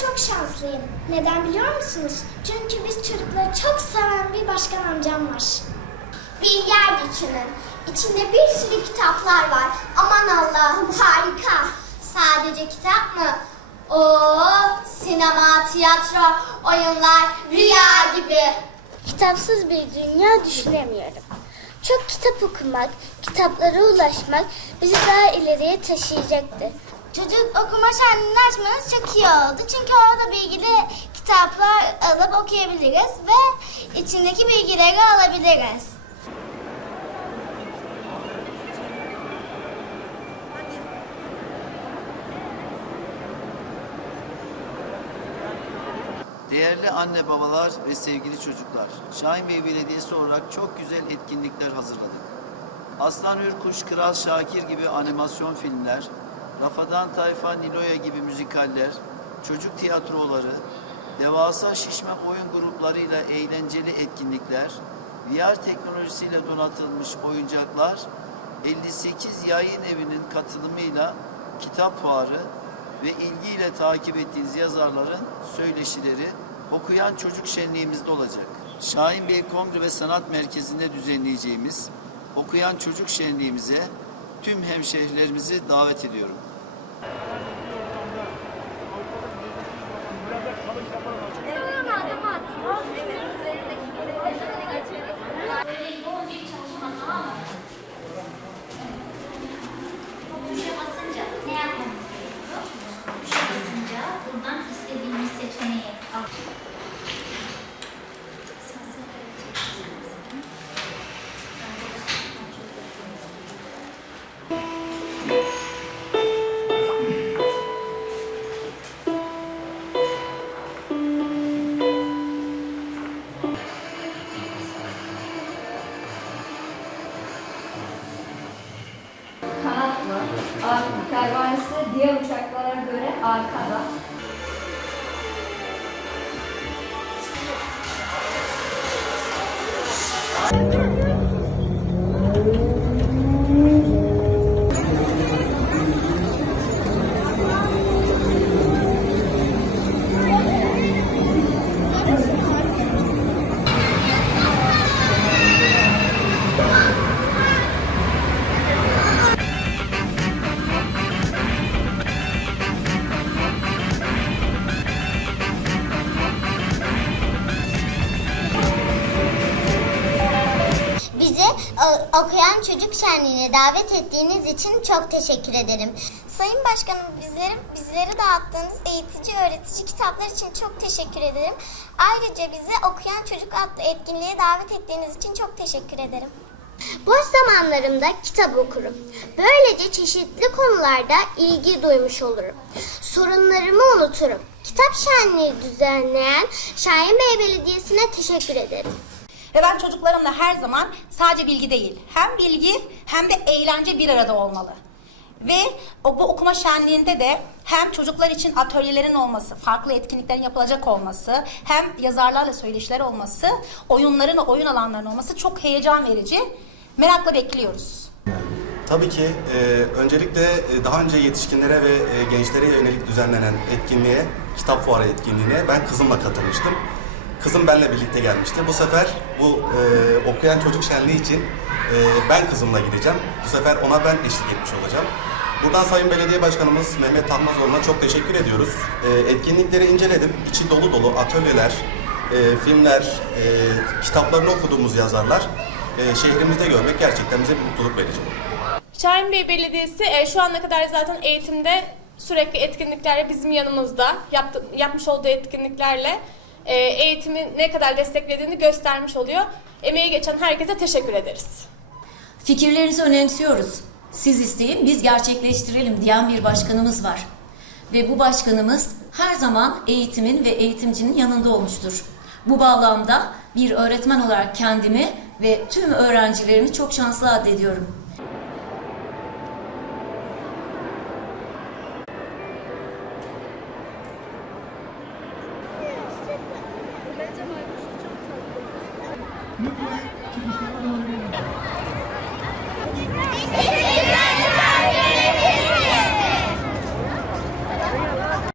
çok şanslıyım. Neden biliyor musunuz? Çünkü biz çocukları çok seven bir başkan amcam var. Bir yer düşünün. İçinde bir sürü kitaplar var. Aman Allah'ım harika. Sadece kitap mı? Oo, sinema, tiyatro, oyunlar, rüya gibi. Kitapsız bir dünya düşünemiyorum. Çok kitap okumak, kitaplara ulaşmak bizi daha ileriye taşıyacaktı. Çocuk okuma şenliğini açmanız çok iyi oldu. Çünkü orada bilgili kitaplar alıp okuyabiliriz ve içindeki bilgileri alabiliriz. Değerli anne babalar ve sevgili çocuklar, Şahin Bey Belediyesi olarak çok güzel etkinlikler hazırladık. Aslan Ürkuş, Kral Şakir gibi animasyon filmler, Rafadan Tayfa, Niloya gibi müzikaller, çocuk tiyatroları, devasa şişme oyun gruplarıyla eğlenceli etkinlikler, VR teknolojisiyle donatılmış oyuncaklar, 58 yayın evinin katılımıyla kitap fuarı ve ilgiyle takip ettiğiniz yazarların söyleşileri okuyan çocuk şenliğimizde olacak. Şahin Bey Kongre ve Sanat Merkezi'nde düzenleyeceğimiz okuyan çocuk şenliğimize tüm hemşehrilerimizi davet ediyorum. Pervanesi diğer uçaklara göre arkada. Bizi okuyan çocuk şenliğine davet ettiğiniz için çok teşekkür ederim. Sayın Başkanım bizleri, bizlere dağıttığınız eğitici öğretici kitaplar için çok teşekkür ederim. Ayrıca bizi okuyan çocuk adlı etkinliğe davet ettiğiniz için çok teşekkür ederim. Boş zamanlarımda kitap okurum. Böylece çeşitli konularda ilgi duymuş olurum. Sorunlarımı unuturum. Kitap şenliği düzenleyen Şahin Bey Belediyesi'ne teşekkür ederim. Ve ben çocuklarımla her zaman sadece bilgi değil, hem bilgi hem de eğlence bir arada olmalı. Ve bu okuma şenliğinde de hem çocuklar için atölyelerin olması, farklı etkinliklerin yapılacak olması, hem yazarlarla söyleşiler olması, oyunların, oyun alanlarının olması çok heyecan verici. Merakla bekliyoruz. Tabii ki e, öncelikle e, daha önce yetişkinlere ve e, gençlere yönelik düzenlenen etkinliğe, kitap fuarı etkinliğine ben kızımla katılmıştım. Kızım benimle birlikte gelmişti. Bu sefer bu e, okuyan çocuk şenliği için e, ben kızımla gideceğim. Bu sefer ona ben eşlik etmiş olacağım. Buradan Sayın Belediye Başkanımız Mehmet Tahmazoğlu'na çok teşekkür ediyoruz. E, etkinlikleri inceledim. İçi dolu dolu atölyeler, e, filmler, e, kitaplarını okuduğumuz yazarlar e, şehrimizde görmek gerçekten bize bir mutluluk verici. Şahin Bey Belediyesi e, şu ana kadar zaten eğitimde sürekli etkinliklerle bizim yanımızda yaptı, yapmış olduğu etkinliklerle e, eğitimi ne kadar desteklediğini göstermiş oluyor. Emeği geçen herkese teşekkür ederiz. Fikirlerinizi önemsiyoruz. Siz isteyin, biz gerçekleştirelim diyen bir başkanımız var. Ve bu başkanımız her zaman eğitimin ve eğitimcinin yanında olmuştur. Bu bağlamda bir öğretmen olarak kendimi ve tüm öğrencilerimi çok şanslı addediyorum. Lütfen çıkışlara doğru gelin.